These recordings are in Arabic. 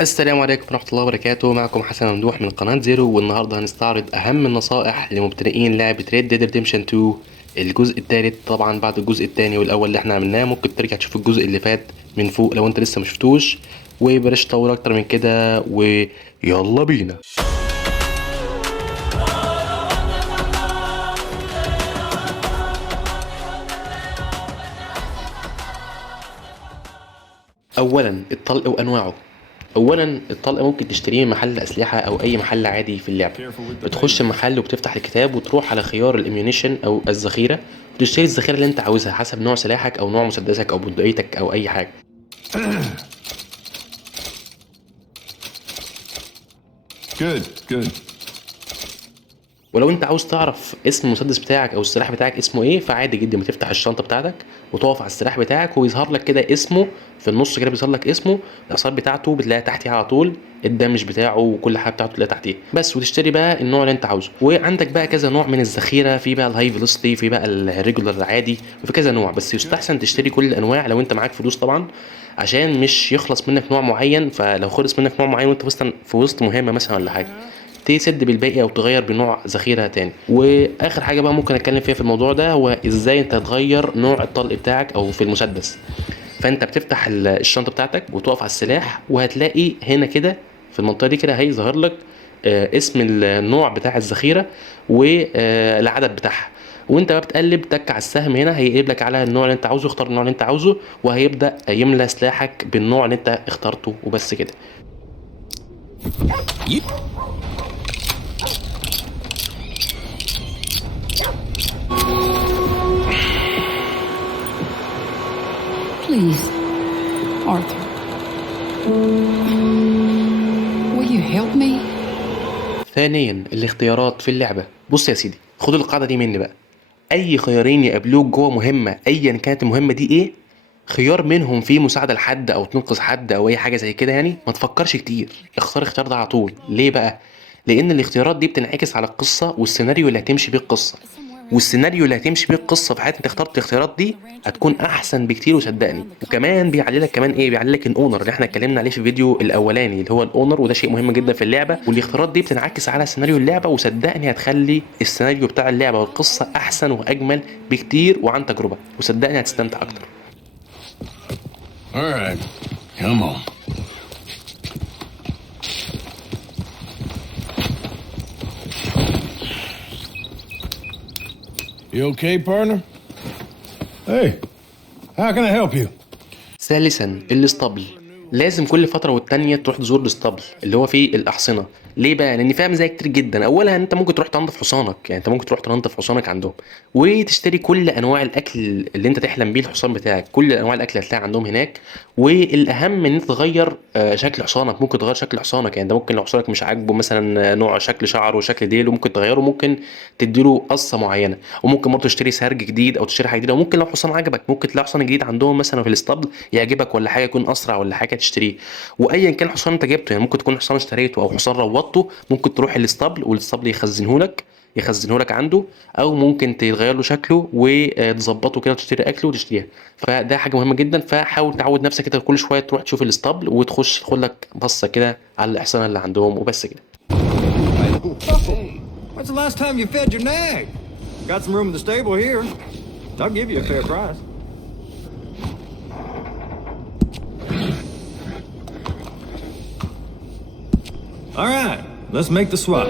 السلام عليكم ورحمة الله وبركاته. معكم حسن ممدوح من قناة زيرو، والنهاردة هنستعرض أهم النصائح لمبتدئين لعبة ريد ديد ريديمشن 2 الجزء الثالث. طبعا بعد الجزء الثاني والأول اللي احنا عملناه ممكن ترجع تشوف الجزء اللي فات من فوق لو انت لسه مشفتوش. وبلاش تطول أكتر من كده ويلا بينا. أولا الطلق وأنواعه. اولا الطلق ممكن تشتريه من محل اسلحه او اي محل عادي في اللعبه. بتخش المحل وبتفتح الكتاب وتروح على خيار الاميونيشن او الذخيره، وتشتري الذخيره اللي انت عاوزها حسب نوع سلاحك او نوع مسدسك او بندقيتك او اي حاجه. Good. ولو انت عاوز تعرف اسم المسدس بتاعك او السلاح بتاعك اسمه ايه، فعادي جدا بتفتح الشنطه بتاعتك وتقف على السلاح بتاعك ويظهر لك كده اسمه في النص، كده بيظهر لك اسمه، الاثار بتاعته بتلاقيها تحتيها على طول، الدمج بتاعه وكل حاجه بتاعته تلاقيها تحتيها بس. وتشتري بقى النوع اللي انت عاوزه. وعندك بقى كذا نوع من الذخيره، في بقى الهاي فيلوسيتي، في بقى الريجولار العادي، وفي كذا نوع. بس يستحسن تشتري كل الانواع لو انت معاك فلوس طبعا، عشان مش يخلص منك نوع معين. فلو خلص منك نوع معين وانت في وسط مهمه مثلا ولا حاجه، تسد بالباقي او تغير بنوع ذخيره تاني. واخر حاجه بقى ممكن اتكلم فيها في الموضوع ده هو ازاي انت تغير نوع الطلق بتاعك او في المسدس. فانت بتفتح الشنطه بتاعتك وتقف على السلاح، وهتلاقي هنا كده في المنطقه دي كده هيظهر لك اسم النوع بتاع الذخيره والعدد بتاعها. وانت بقى بتقلب تك على السهم هنا هيقلب لك على النوع اللي انت عاوزه، اختار النوع اللي انت عاوزه وهيبدا يملى سلاحك بالنوع اللي انت اخترته وبس كده. Please, Arthur. Will you help me? ثانيا الاختيارات في اللعبة. بص يا سيدي، خد القاعدة دي مني بقى. أي خيارين يقابلوك جوه مهمة أيا كانت المهمة دي إيه، خيار منهم فيه مساعدة لحد أو تنقذ حد أو أي حاجة زي كده، يعني ما تفكرش كتير، اختار اختيار ده على طول. ليه بقى؟ لأن الاختيارات دي بتنعكس على القصة والسيناريو اللي هتمشي بيه القصة. والسيناريو اللي هتمشي بيه القصه في حياتك انت اخترت الاختيارات دي هتكون احسن بكتير وصدقني. وكمان بيعللك كمان ايه، بيعللك الاونر اللي احنا اتكلمنا عليه في الفيديو الاولاني اللي هو الاونر، وده شيء مهم جدا في اللعبه. والاختيارات دي بتنعكس على سيناريو اللعبه، وصدقني هتخلي السيناريو بتاع اللعبه والقصه احسن واجمل بكتير وعن تجربه، وصدقني هتستمتع اكتر. All right, come on. You okay, partner? Hey, how can I help you? ثالثا الاسطبل. لازم كل فتره والتانيه تروح تزور الاسطبل اللي هو فيه الاحصنه. ليه بقى؟ لان فيها مزايا كتير جدا. اولها انت ممكن تروح تنظف حصانك، يعني انت ممكن تروح تنظف حصانك عندهم وتشتري كل انواع الاكل اللي انت تحلم بيه الحصان بتاعك. كل انواع الاكل هتلاقي عندهم هناك. والاهم ان انت تغير شكل حصانك. ممكن تغير شكل حصانك، يعني انت ممكن لو حصانك مش عاجبه مثلا نوع شكل شعره وشكل ديله ممكن تغيره، ممكن تديله قصه معينه. وممكن برضه تشتري سرج جديد او تشتري حاجه جديده. وممكن لو حصان عجبك ممكن تلاقي حصان جديد عندهم مثلا في الاسطبل يعجبك ولا حاجه، يكون اسرع ولا حاجه تشتريه. وايا كان الحصان انت جبته، يعني ممكن تكون حصان اشتريته او حصان روضته، ممكن تروح الاسطبل والاسطبل يخزنهولك عنده، او ممكن تغير له شكله وتظبطه كده وتشتري اكله وتشتريها. فده حاجه مهمه جدا. فحاول تعود نفسك كده كل شويه تروح تشوف الاسطبل وتخش تاخد لك بصه كده على الاحصنه اللي عندهم وبس كده. When's the last time you fed your nag? Got some room in the stable here. I'll give you a fair price. All right, let's make the swap.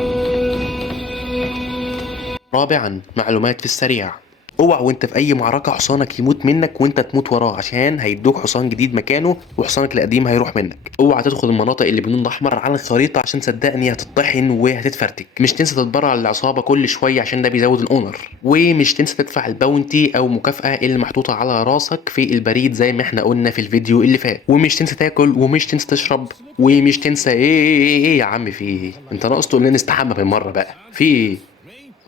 رابعا معلومات في السريع. اوعى وانت في اي معركه حصانك يموت منك وانت تموت وراه، عشان هيدوك حصان جديد مكانه وحصانك القديم هيروح منك. اوعى تدخل المناطق اللي باللون الاحمر على الخريطه، عشان صدقني هتطحن وهتتفرتك. مش تنسى تتبرع للعصابه كل شويه عشان ده بيزود الاونر. ومش تنسى تدفع الباونتي او مكافاه اللي محطوطه على راسك في البريد زي ما احنا قلنا في الفيديو اللي فات. ومش تنسى تاكل، ومش تنسى تشرب، ومش تنسى ايه يا عم، في ايه؟ انت ناقص تقول لنا نستحمى بالمره بقى، في ايه؟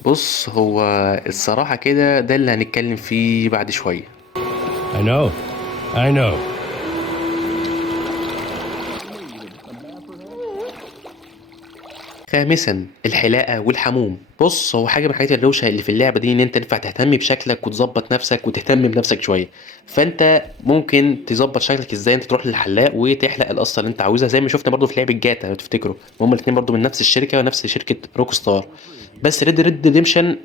بص، هو الصراحة كده ده اللي هنتكلم فيه بعد شوية. I know. خامسا الحلاقه والحموم. بص، هو حاجه من الحاجات الروشه اللي في اللعبه دي ان انت ينفع تهتم بشكلك وتظبط نفسك وتهتم بنفسك شويه. فانت ممكن تظبط شكلك ازاي؟ انت تروح للحلاق وتحلق القصه اللي انت عاوزها، زي ما شفنا برضو في لعبه جاتا لو تفتكروا، هما الاثنين برضو من نفس الشركه ونفس شركه روك ستار. بس ريد ريديمشن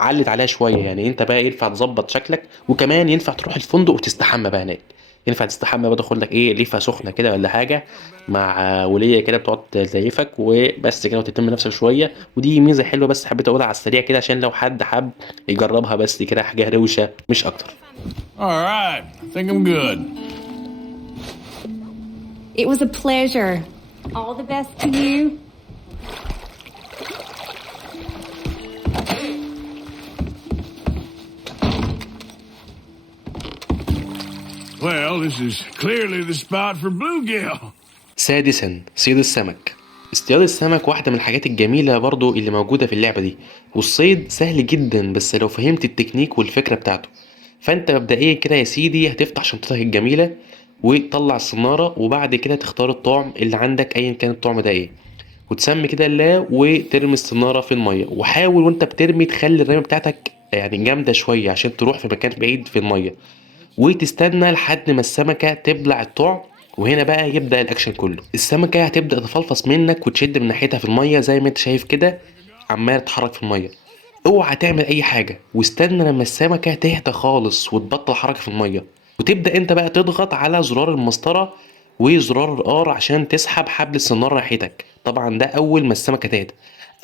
علت عليها شويه، يعني انت بقى ينفع تظبط شكلك، وكمان ينفع تروح الفندق وتستحمى بقى هناك. ينفع تستحمى بقى، تاخد لك ايه ليفه سخنه كده ولا حاجه مع وليه كده بتقعد تزيفك وبس كده وتهتم بنفسك شويه. ودي ميزه حلوه بس حبيت اقولها على السريع كده عشان لو حد حب يجربها، بس كده حاجه روشه مش اكتر. All right. I think I'm good. It was a pleasure. All the best to you. Well, this is clearly the spot for bluegill. سادسا صيد السمك. اصطياد السمك واحدة من الحاجات الجميلة برضو اللي موجودة في اللعبة دي، والصيد سهل جدا بس لو فهمت التكنيك والفكرة بتاعته. فانت مبدئيا كده يا سيدي هتفتح شنطتك الجميلة وتطلع الصنارة، وبعد كده تختار الطعم اللي عندك ايا كان الطعم ده ايه، وتسمي كده الله وترمي الصنارة في المية. وحاول وانت بترمي تخلي الرمية بتاعتك يعني جامدة شوية عشان تروح في مكان بعيد في المية، وتستنى لحد ما السمكة تبلع الطعم. وهنا بقى يبدأ الأكشن كله. السمكة هتبدأ تفلفص منك وتشد من ناحيتها في المية زي ما انت شايف كده، عمال تتحرك في المية. اوعى تعمل أي حاجة واستنى لما السمكة تهدى خالص وتبطل حركة في المية، وتبدأ انت بقى تضغط على زرار المسطرة وزرار الار عشان تسحب حبل السنارة ناحيتك. طبعا ده أول ما السمكة تهدى.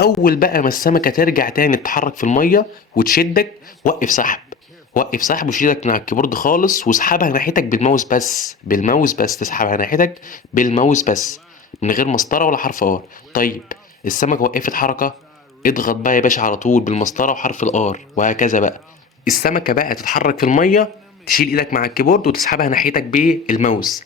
أول بقى ما السمكة ترجع تاني تتحرك في المية وتشدك، وقف سحب. وقف سحب وشيلك من على الكيبورد خالص واسحبها ناحيتك بالماوس بس، بالماوس بس تسحبها ناحيتك بالماوس بس من غير مسطره ولا حرف ار. طيب السمكه وقفت حركه، اضغط بقى يا باشا على طول بالمسطره وحرف الار، وهكذا بقى. السمكه بقى تتحرك في الميه، تشيل ايدك مع الكيبورد وتسحبها ناحيتك بالماوس.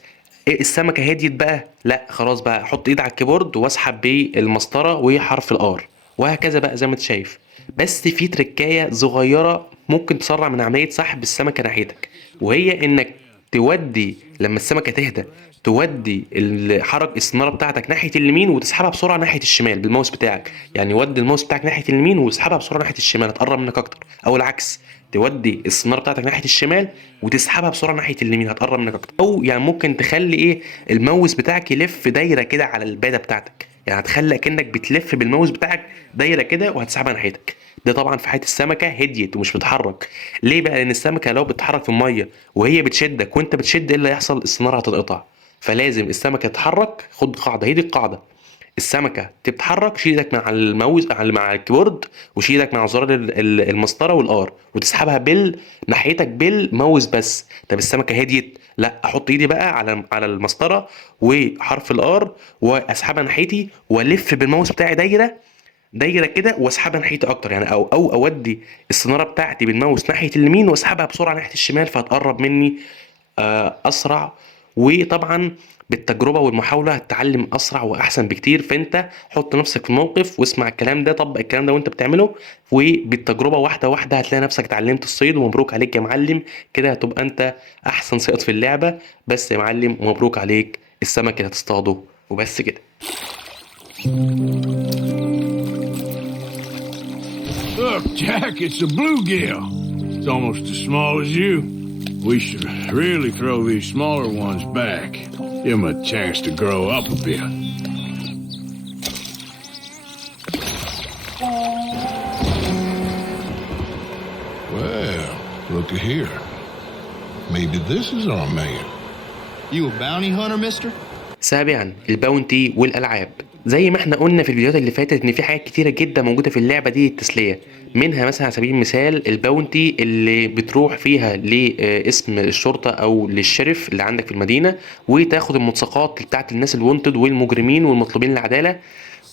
إيه السمكه هديت بقى؟ لا خلاص بقى حط ايد على الكيبورد واسحب بالمسطره وحرف الار، وهكذا بقى زي ما انت شايف. بس في تركايه صغيره ممكن تسرع من عمليه سحب السمكه ناحيتك، وهي انك تودي لما السمكه تهدى تودي الحركه السناره بتاعتك ناحيه اليمين وتسحبها بسرعه ناحيه الشمال بالماوس بتاعك. يعني ودي الماوس بتاعك ناحيه اليمين وتسحبها بسرعه ناحيه الشمال هتقرب منك اكتر، او العكس تودي السناره بتاعتك ناحيه الشمال وتسحبها بسرعه ناحيه اليمين هتقرب منك اكتر. او يعني ممكن تخلي ايه الماوس بتاعك يلف دايره كده على الباده بتاعتك، يعني هتخلي كأنك بتلف بالماوس بتاعك دايره كده وهتسحبها ناحيتك. ده طبعا في حاله السمكه هديت ومش بتتحرك. ليه بقى؟ لان السمكه لو بتتحرك في الميه وهي بتشدك وانت بتشد، ايه اللي هيحصل؟ السناره هتتقطع. فلازم السمكه تتحرك. خد قاعده، هي دي القاعده. السمكه تتحرك، شيل ايدك مع الماوس مع الكيبورد، وشيل ايدك مع زرار المسطره والار، وتسحبها ناحيتك بالماوس بس. طب السمكه هديت، لا احط ايدي بقى على المسطره وحرف الار واسحبها ناحيتي والف بالماوس بتاعي دايره كده واسحبها ناحيتي اكتر، يعني او اودي السناره بتاعتي بالماوس ناحيه اليمين واسحبها بسرعه ناحيه الشمال فهتقرب مني اسرع. وطبعا بالتجربه والمحاوله هتتعلم اسرع واحسن بكتير. فانت حط نفسك في الموقف واسمع الكلام ده، طبق الكلام ده وانت بتعمله، وبالتجربه واحده واحده هتلاقي نفسك اتعلمت الصيد. ومبروك عليك يا معلم، كده هتبقى انت احسن صياد في اللعبه. بس يا معلم ومبروك عليك السمك اللي هتصطاده، وبس كده. Look, Jack, it's a bluegill. It's almost as small as you. We should really throw these smaller ones back. Give them a chance to grow up a bit. Well, looky here. Maybe this is our man. You a bounty hunter, mister? سابعا الباونتي والالعاب. زي ما احنا قلنا في الفيديوهات اللي فاتت ان في حاجات كتيره جدا موجوده في اللعبه دي التسليه. منها مثلا على سبيل المثال الباونتي اللي بتروح فيها لاسم الشرطه او للشرف اللي عندك في المدينه، وتاخد الملصقات بتاعت الناس الوانتد والمجرمين والمطلوبين للعداله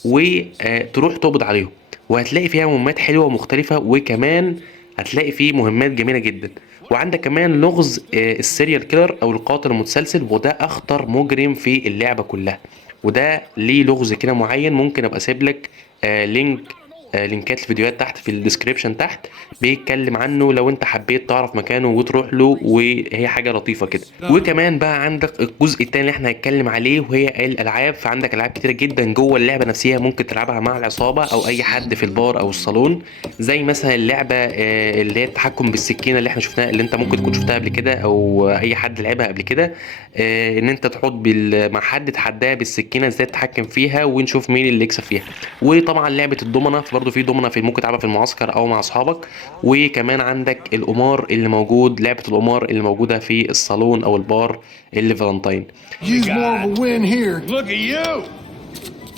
وتروح تقبض عليهم. وهتلاقي فيها مهمات حلوه ومختلفه، وكمان هتلاقي فيه مهمات جميله جدا. وعندك كمان لغز السيريال كيلر او القاتل المتسلسل، وده اخطر مجرم في اللعبه كلها. وده ليه لغز كده معين، ممكن ابقى اسيب لك لينك لينكات الفيديوهات تحت في الديسكريبشن تحت، بيتكلم عنه لو انت حبيت تعرف مكانه وتروح له، وهي حاجه لطيفه كده. وكمان بقى عندك الجزء التاني اللي احنا هنتكلم عليه وهي الالعاب. فعندك العاب كتيره جدا جوه اللعبه نفسها ممكن تلعبها مع العصابه او اي حد في البار او الصالون، زي مثلا اللعبه اللي هي التحكم بالسكينه اللي احنا شفناها، اللي انت ممكن تكون شفتها قبل كده او اي حد لعبها قبل كده. ان انت تحط مع حد تحداه بالسكينه ازاي تتحكم فيها ونشوف مين اللي يكسب فيها. وطبعا لعبه الضمنه، فبرضه في ضمنه ممكن تلعبها في المعسكر او مع اصحابك. وكمان عندك القمار اللي موجود، لعبه القمار اللي موجوده في الصالون او البار اللي فالنتاين. Use more of a win here. Look at you!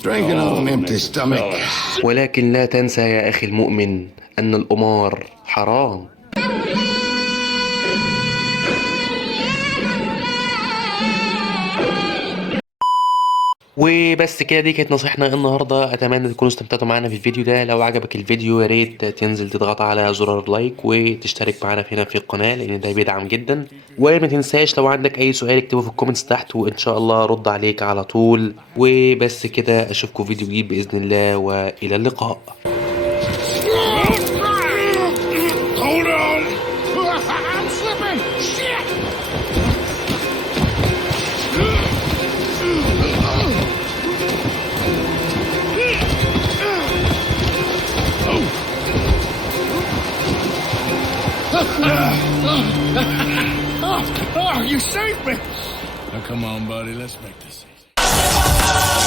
Drinking on an empty stomach. ولكن لا تنسى يا اخي المؤمن ان القمار حرام. وبس كده، دي كانت نصيحتنا النهارده. اتمنى تكونوا استمتعتوا معانا في الفيديو ده. لو عجبك الفيديو يا ريت تنزل تضغط على زرار اللايك وتشترك معانا هنا في القناه، لان ده بيدعم جدا. وما تنساش لو عندك اي سؤال اكتبه في الكومنتس تحت وان شاء الله ارد عليك على طول. وبس كده، اشوفكم فيديو جديد باذن الله، والى اللقاء. Hold on! I'm slipping! Shit! Oh, you saved me! Now come on, buddy, let's make this easy.